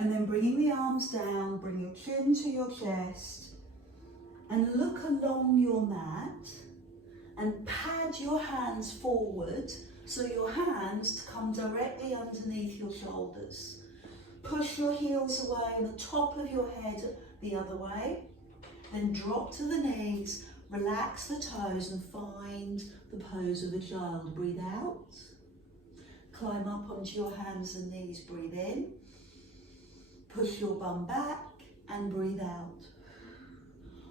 And then bringing the arms down, bring your chin to your chest and look along your mat and pad your hands forward so your hands come directly underneath your shoulders. Push your heels away and the top of your head the other way. Then drop to the knees, relax the toes and find the pose of a child. Breathe out. Climb up onto your hands and knees, breathe in. Push your bum back and breathe out.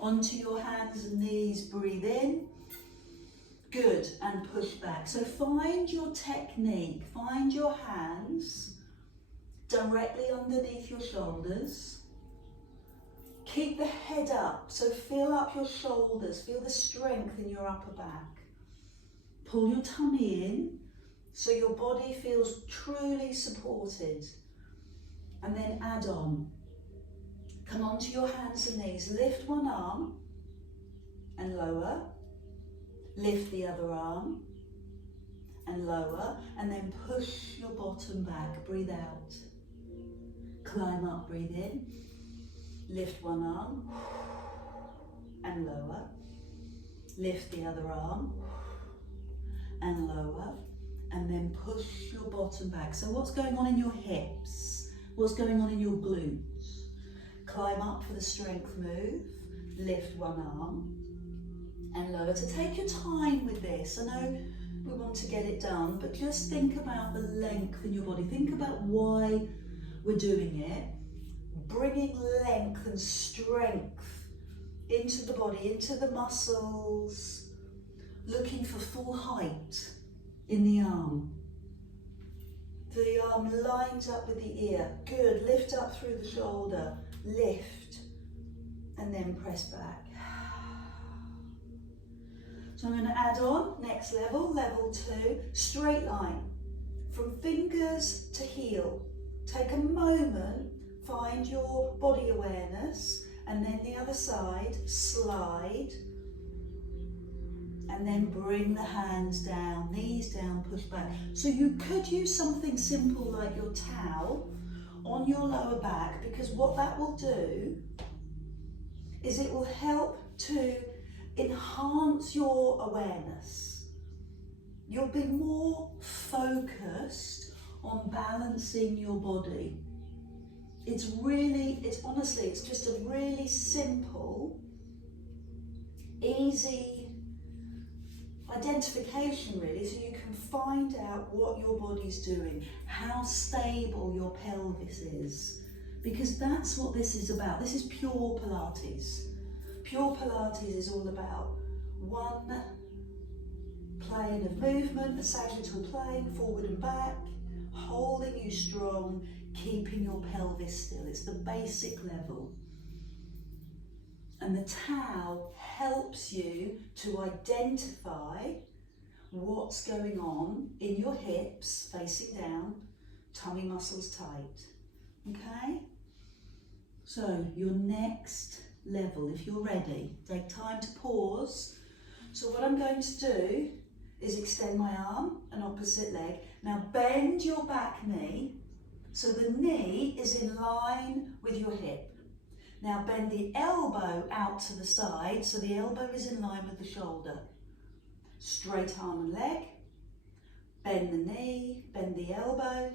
Onto your hands and knees, breathe in. Good, and push back. So find your technique, find your hands directly underneath your shoulders. Keep the head up, so fill up your shoulders, feel the strength in your upper back. Pull your tummy in so your body feels truly supported. And then add on. Come onto your hands and knees, lift one arm and lower. Lift the other arm and lower, and then push your bottom back, breathe out. Climb up, breathe in. Lift one arm and lower. Lift the other arm and lower, and then push your bottom back. So what's going on in your hips? What's going on in your glutes? Climb up for the strength move. Lift one arm and lower. So take your time with this. I know we want to get it done, but just think about the length in your body. Think about why we're doing it. Bringing length and strength into the body, into the muscles, looking for full height in the arm. The arm lines up with the ear. Good, lift up through the shoulder, lift, and then press back. So I'm going to add on, next level, level 2, straight line, from fingers to heel. Take a moment, find your body awareness, and then the other side, slide, and then bring the hands down, knees down, push back. So you could use something simple like your towel on your lower back, because what that will do is it will help to enhance your awareness. You'll be more focused on balancing your body. It's honestly, it's just a really simple, easy identification really, so you can find out what your body's doing, how stable your pelvis is, because that's what this is about. This is pure Pilates. Pure Pilates is all about one plane of movement, a sagittal plane, forward and back, holding you strong, keeping your pelvis still. It's the basic level. And the towel helps you to identify what's going on in your hips, facing down, tummy muscles tight. Okay? So your next level, if you're ready, take time to pause. So what I'm going to do is extend my arm and opposite leg. Now bend your back knee so the knee is in line with your hip. Now bend the elbow out to the side so the elbow is in line with the shoulder. Straight arm and leg. Bend the knee, bend the elbow.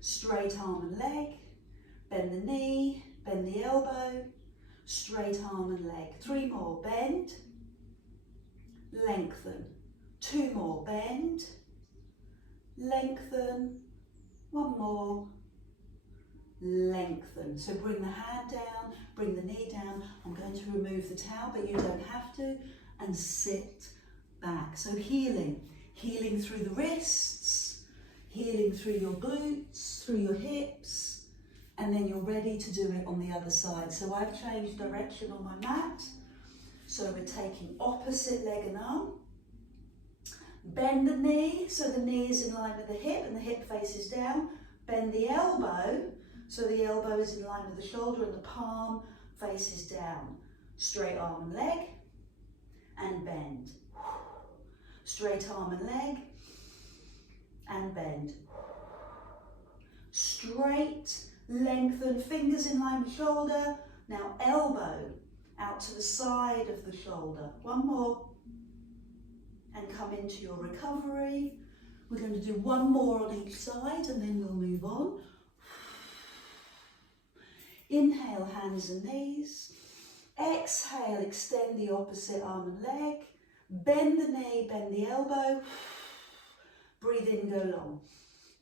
Straight arm and leg. Bend the knee, bend the elbow. Straight arm and leg. 3 more. Bend. Lengthen. 2 more. Bend. Lengthen. 1 more. Lengthen. So bring the hand down, bring the knee down. I'm going to remove the towel, but you don't have to, and sit back. So healing through the wrists, healing through your glutes, through your hips, and then you're ready to do it on the other side. So I've changed direction on my mat. So we're taking opposite leg and arm. Bend the knee, so the knee is in line with the hip and the hip faces down. Bend the elbow, so the elbow is in line with the shoulder and the palm faces down. Straight arm and leg, and bend. Straight arm and leg, and bend. Straight Lengthen, fingers in line with shoulder. Now elbow out to the side of the shoulder. One more. And come into your recovery. We're going to do one more on each side and then we'll move on. Inhale, hands and knees. Exhale, extend the opposite arm and leg. Bend the knee, bend the elbow. Breathe in, go long.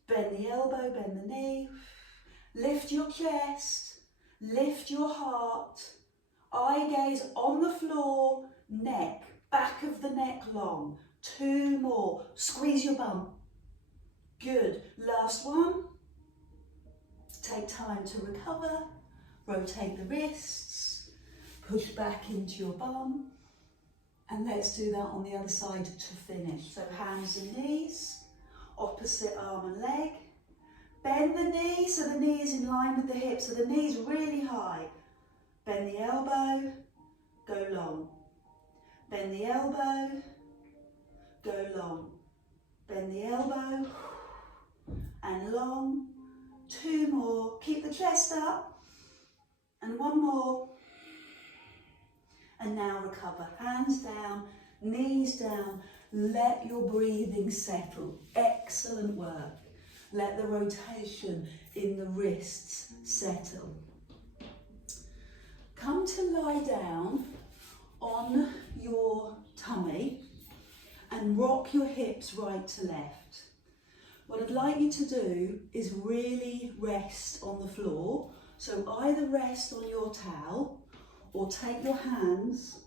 Bend the elbow, bend the knee. Lift your chest, lift your heart. Eye gaze on the floor, neck, back of the neck long. 2 more. Squeeze your bum. Good. Last one. Take time to recover. Rotate the wrists. Push back into your bum. And let's do that on the other side to finish. So hands and knees. Opposite arm and leg. Bend the knee so the knee is in line with the hip. So the knee is really high. Bend the elbow. Go long. Bend the elbow. Go long. Bend the elbow. And long. 2 more. Keep the chest up. And 1 more. And now recover. Hands down, knees down. Let your breathing settle. Excellent work. Let the rotation in the wrists settle. Come to lie down on your tummy and rock your hips right to left. What I'd like you to do is really rest on the floor. So either rest on your towel or take your hands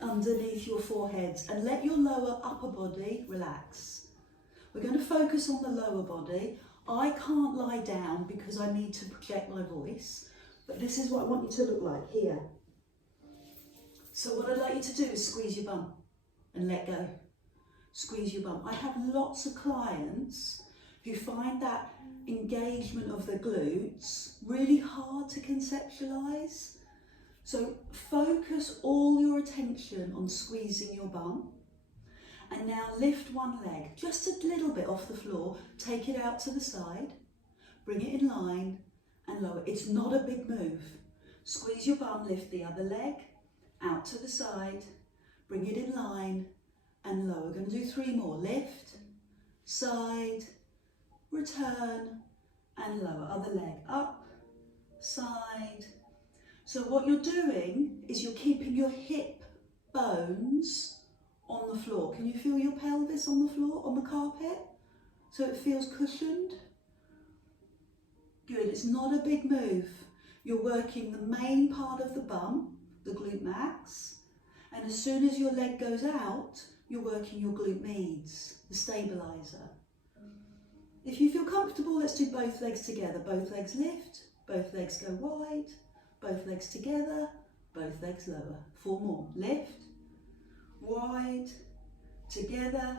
underneath your foreheads and let your lower upper body relax. We're going to focus on the lower body. I can't lie down because I need to project my voice, but this is what I want you to look like here. So what I'd like you to do is squeeze your bum and let go. Squeeze your bum. I have lots of clients who find that engagement of the glutes really hard to conceptualize. So focus all your attention on squeezing your bum. And now lift one leg, just a little bit off the floor, take it out to the side, bring it in line and lower. It's not a big move. Squeeze your bum, lift the other leg, out to the side, bring it in line and lower. We're going to do 3 more. Lift, side, return and lower. Other leg, up, side. So what you're doing is you're keeping your hip bones on the floor. Can you feel your pelvis on the floor, on the carpet? So it feels cushioned. Good, it's not a big move. You're working the main part of the bum, the glute max, and as soon as your leg goes out, you're working your glute medius, the stabilizer. If you feel comfortable, let's do both legs together. Both legs lift, both legs go wide, both legs together, both legs lower. 4 more. Lift, wide, together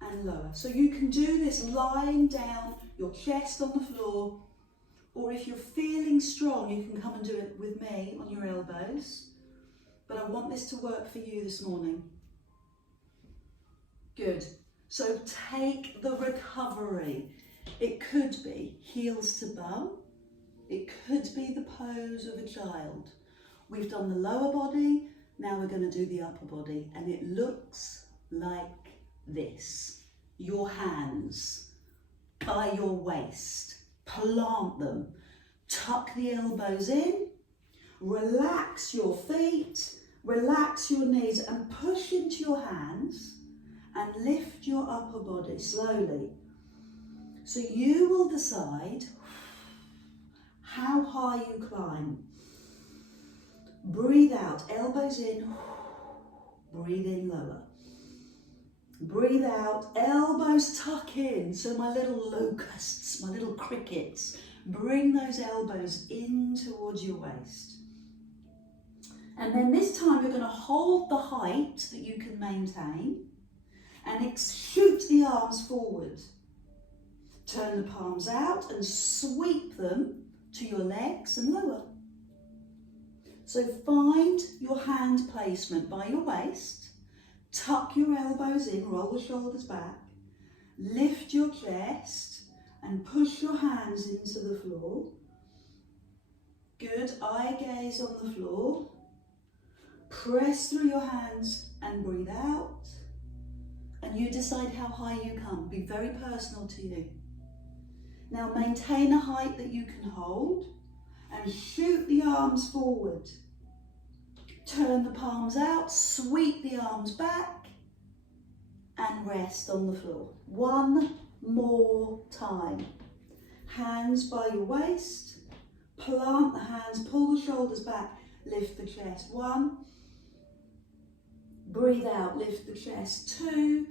and lower. So you can do this lying down, your chest on the floor, or if you're feeling strong, you can come and do it with me on your elbows. But I want this to work for you this morning. Good. So take the recovery. It could be heels to bum. It could be the pose of a child. We've done the lower body. Now we're going to do the upper body, and it looks like this. Your hands by your waist, plant them, tuck the elbows in, relax your feet, relax your knees and push into your hands and lift your upper body slowly. So you will decide how high you climb. Breathe out, elbows in, breathe in lower. Breathe out, elbows tuck in. So my little locusts, my little crickets, bring those elbows in towards your waist. And then this time you're going to hold the height that you can maintain and shoot the arms forward. Turn the palms out and sweep them to your legs and lower. So find your hand placement by your waist, tuck your elbows in, roll the shoulders back, lift your chest and push your hands into the floor. Good, eye gaze on the floor. Press through your hands and breathe out. And you decide how high you come. Be very personal to you. Now maintain a height that you can hold and shoot the arms forward. Turn the palms out, sweep the arms back and rest on the floor. One more time. Hands by your waist, plant the hands, pull the shoulders back, lift the chest. 1, breathe out, lift the chest. 2,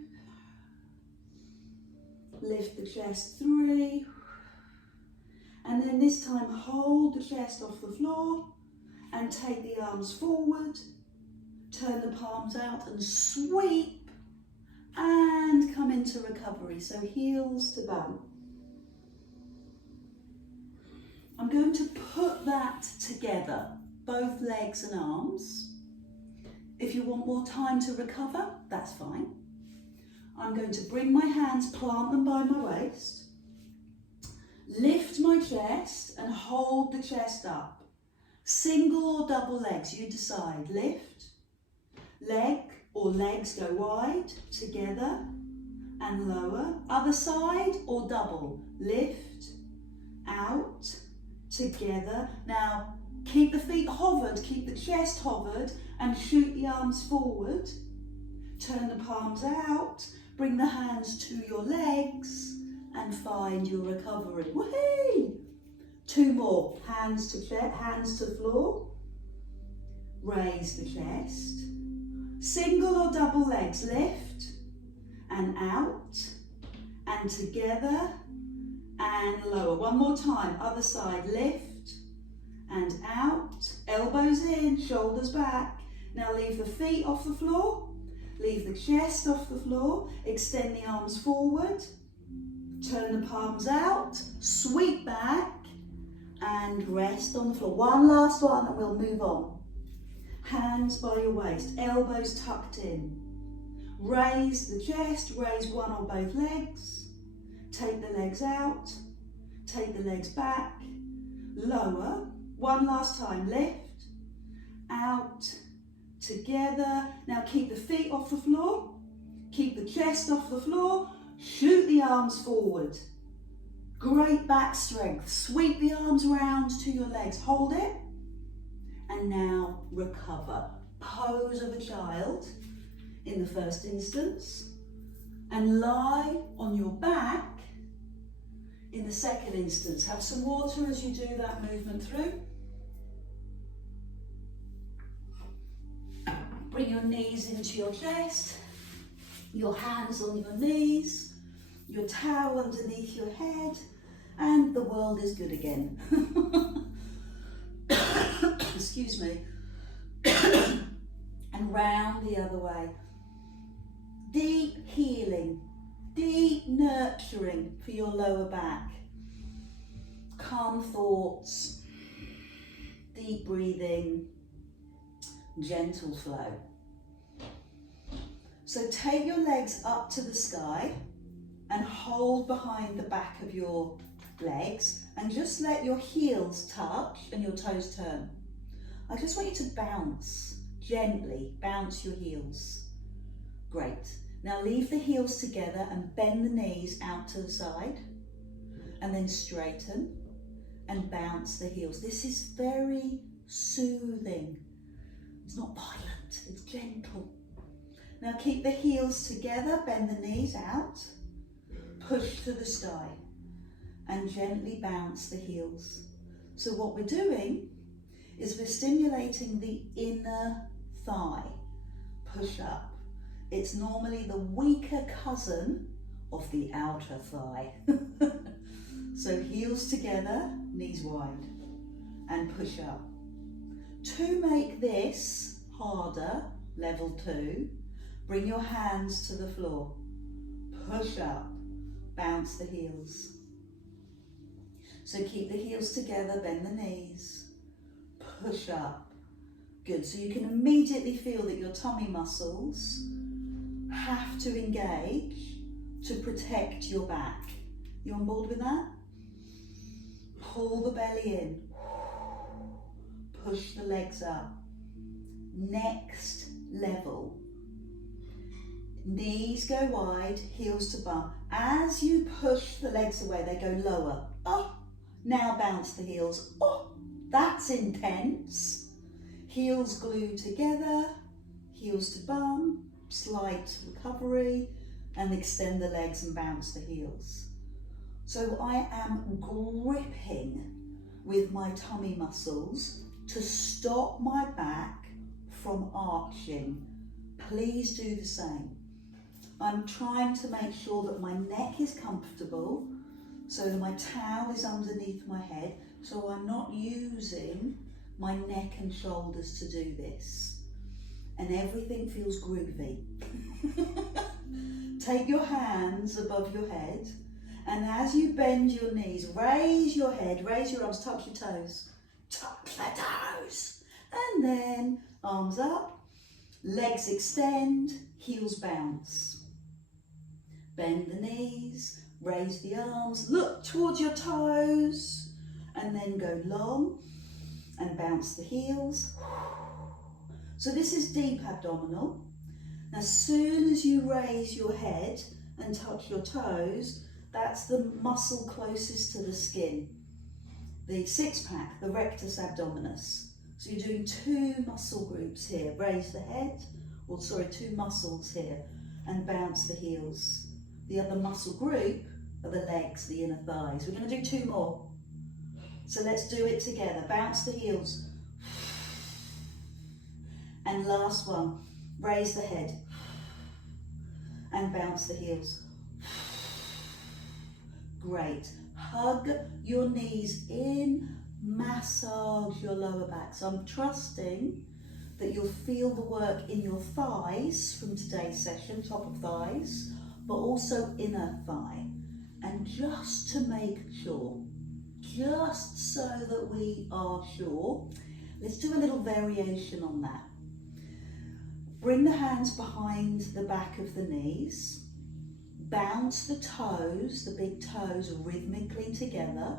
lift the chest. 3, and then this time hold the chest off the floor and take the arms forward, turn the palms out and sweep and come into recovery. So heels to bum. I'm going to put that together, both legs and arms. If you want more time to recover, that's fine. I'm going to bring my hands, plant them by my waist, lift my chest and hold the chest up. Single or double legs, you decide. Lift, leg or legs go wide, together and lower. Other side or double. Lift, out, together. Now keep the feet hovered, keep the chest hovered and shoot the arms forward. Turn the palms out, bring the hands to your legs and find your recovery. Woohoo! 2 more. Hands to floor. Raise the chest. Single or double legs. Lift and out and together and lower. 1 more time. Other side. Lift and out. Elbows in, shoulders back. Now leave the feet off the floor. Leave the chest off the floor. Extend the arms forward. Turn the palms out. Sweep back. And rest on the floor. 1 last one and we'll move on. Hands by your waist, elbows tucked in. Raise the chest, raise one or both legs. Take the legs out, take the legs back, lower. 1 last time, lift, out, together. Now keep the feet off the floor, keep the chest off the floor, shoot the arms forward. Great back strength. Sweep the arms round to your legs. Hold it. And now recover. Pose of a child in the first instance. And lie on your back in the second instance. Have some water as you do that movement through. Bring your knees into your chest. Your hands on your knees. Your towel underneath your head, and the world is good again. Excuse me. And round the other way. Deep healing, deep nurturing for your lower back. Calm thoughts, deep breathing, gentle flow. So take your legs up to the sky and hold behind the back of your legs and just let your heels touch and your toes turn. I just want you to bounce, gently bounce your heels. Great. Now leave the heels together and bend the knees out to the side and then straighten and bounce the heels. This is very soothing. It's not violent, it's gentle. Now keep the heels together, bend the knees out. Push to the sky and gently bounce the heels. So what we're doing is we're stimulating the inner thigh. Push up. It's normally the weaker cousin of the outer thigh. So heels together, knees wide, and push up. To make this harder, level 2, bring your hands to the floor. Push up. Bounce the heels. So keep the heels together, bend the knees, push up. Good, so you can immediately feel that your tummy muscles have to engage to protect your back. You on board with that? Pull the belly in. push the legs up. Next level. Knees go wide, heels to bum. As you push the legs away, they go lower. Oh, now bounce the heels. Oh, that's intense. Heels glue together, heels to bum, slight recovery, and extend the legs and bounce the heels. So I am gripping with my tummy muscles to stop my back from arching. Please do the same. I'm trying to make sure that my neck is comfortable, so that my towel is underneath my head, so I'm not using my neck and shoulders to do this. And everything feels groovy. Take your hands above your head, and as you bend your knees, raise your head, raise your arms, touch your toes. Touch the toes. And then arms up, legs extend, heels bounce. Bend the knees, raise the arms, look towards your toes, and then go long and bounce the heels. So this is deep abdominal. As soon as you raise your head and touch your toes, that's the muscle closest to the skin. The six pack, the rectus abdominis. So you're doing two muscle groups here. Raise the head, or sorry, two muscles here, and bounce the heels. The other muscle group are the legs, the inner thighs. We're going to do two more. So let's do it together. Bounce the heels. And last one, raise the head and bounce the heels. Great. Hug your knees in, massage your lower back. So I'm trusting that you'll feel the work in your thighs from today's session, top of thighs, but also inner thigh. And just to make sure, just so that we are sure, let's do a little variation on that. Bring the hands behind the back of the knees. Bounce the toes, the big toes, rhythmically together.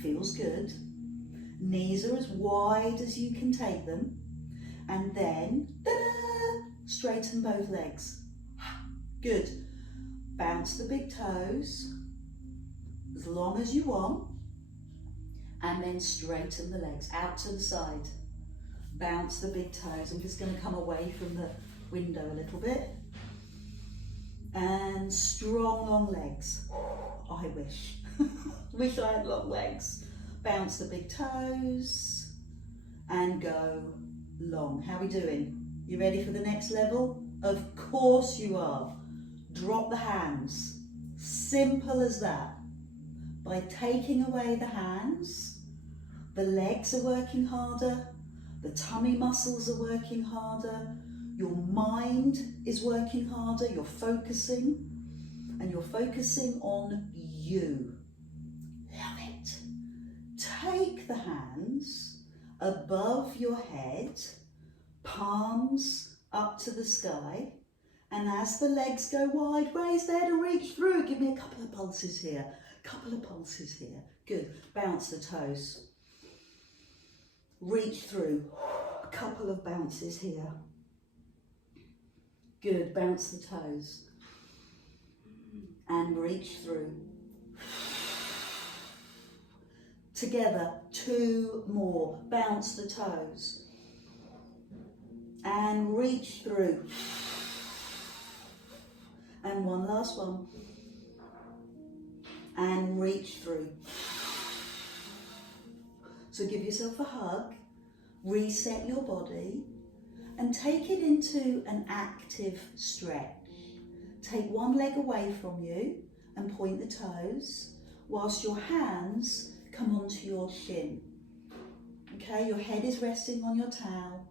Feels good. Knees are as wide as you can take them. And then, ta-da, straighten both legs. Good. Bounce the big toes as long as you want. And then straighten the legs out to the side. Bounce the big toes. I'm just going to come away from the window a little bit. And strong long legs. I wish. Wish I had long legs. Bounce the big toes and go long. How are we doing? You ready for the next level? Of course you are. Drop the hands. Simple as that. By taking away the hands, the legs are working harder, the tummy muscles are working harder, your mind is working harder, you're focusing, and you're focusing on you. Love it. Take the hands above your head, palms up to the sky, and as the legs go wide, raise the head and reach through. Give me a couple of pulses here. Couple of pulses here. Good. Bounce the toes. Reach through. A couple of bounces here. Good. Bounce the toes. And reach through. Together, two more. Bounce the toes. And reach through. And one last one. And reach through. So give yourself a hug, reset your body, and take it into an active stretch. Take one leg away from you and point the toes, whilst your hands come onto your shin. Okay, your head is resting on your towel,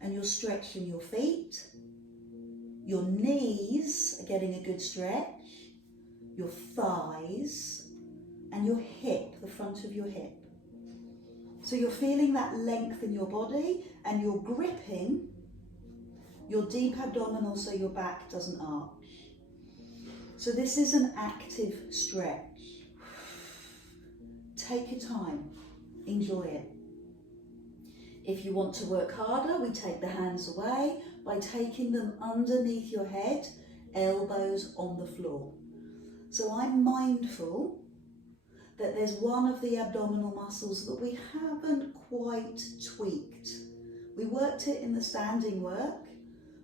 and you're stretching your feet. Your knees are getting a good stretch. Your thighs and your hip, the front of your hip. So you're feeling that length in your body, and you're gripping your deep abdominal so your back doesn't arch. So this is an active stretch. Take your time, enjoy it. If you want to work harder, we take the hands away by taking them underneath your head, elbows on the floor. So I'm mindful that there's one of the abdominal muscles that we haven't quite tweaked. We worked it in the standing work,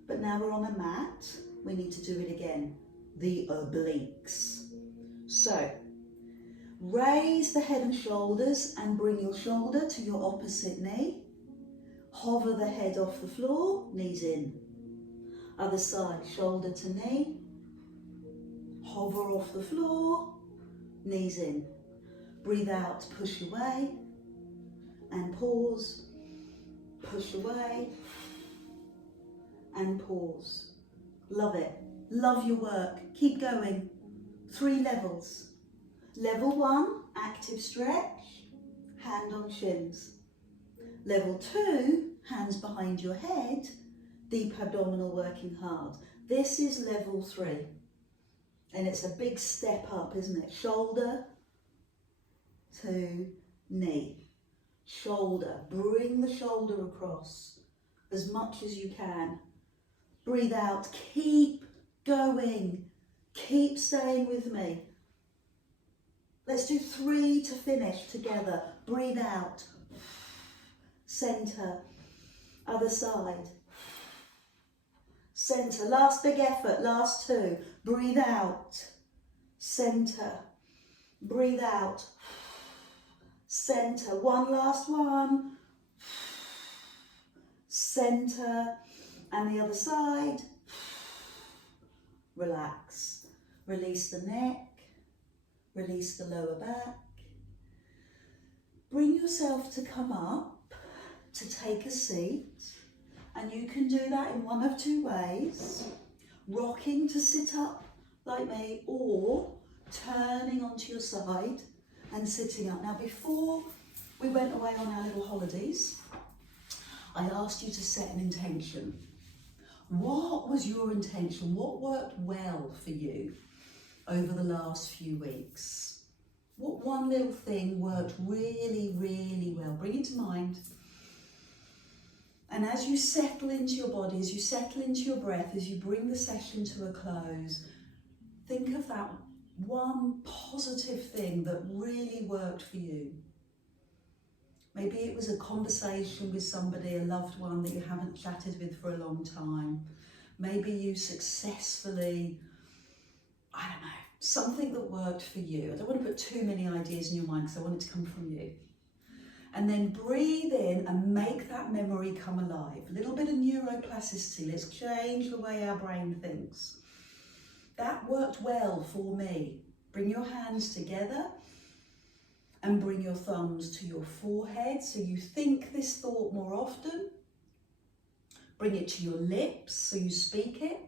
but now we're on a mat, we need to do it again, the obliques. So, raise the head and shoulders and bring your shoulder to your opposite knee. Hover the head off the floor, knees in. Other side, shoulder to knee. Hover off the floor, knees in. Breathe out, push away, and pause. Push away, and pause. Love it. Love your work. Keep going. 3 levels. Level 1, active stretch, hand on shins. Level 2, hands behind your head, deep abdominal, working hard. This is level 3. And it's a big step up, isn't it? Shoulder to knee. Shoulder. Bring the shoulder across as much as you can. Breathe out. Keep going. Keep staying with me. Let's do 3 to finish together. Breathe out. Center. Other side. Center. Last big effort. Last 2. Breathe out. Center. Breathe out. Center. One last one. Center. And the other side. Relax. Release the neck. Release the lower back. Bring yourself to come up to take a seat. And you can do that in one of 2 ways. Rocking to sit up like me, or turning onto your side and sitting up. Now, before we went away on our little holidays, I asked you to set an intention. What was your intention? What worked well for you over the last few weeks? What one little thing worked really, really well? Bring it to mind. And as you settle into your body, as you settle into your breath, as you bring the session to a close, think of that one positive thing that really worked for you. Maybe it was a conversation with somebody, a loved one that you haven't chatted with for a long time. Maybe you successfully, I don't know, something that worked for you. I don't want to put too many ideas in your mind because I want it to come from you. And then breathe in and make that memory come alive. A little bit of neuroplasticity. Let's change the way our brain thinks. That worked well for me. Bring your hands together and bring your thumbs to your forehead so you think this thought more often. Bring it to your lips so you speak it,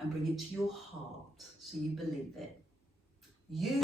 and bring it to your heart so you believe it. You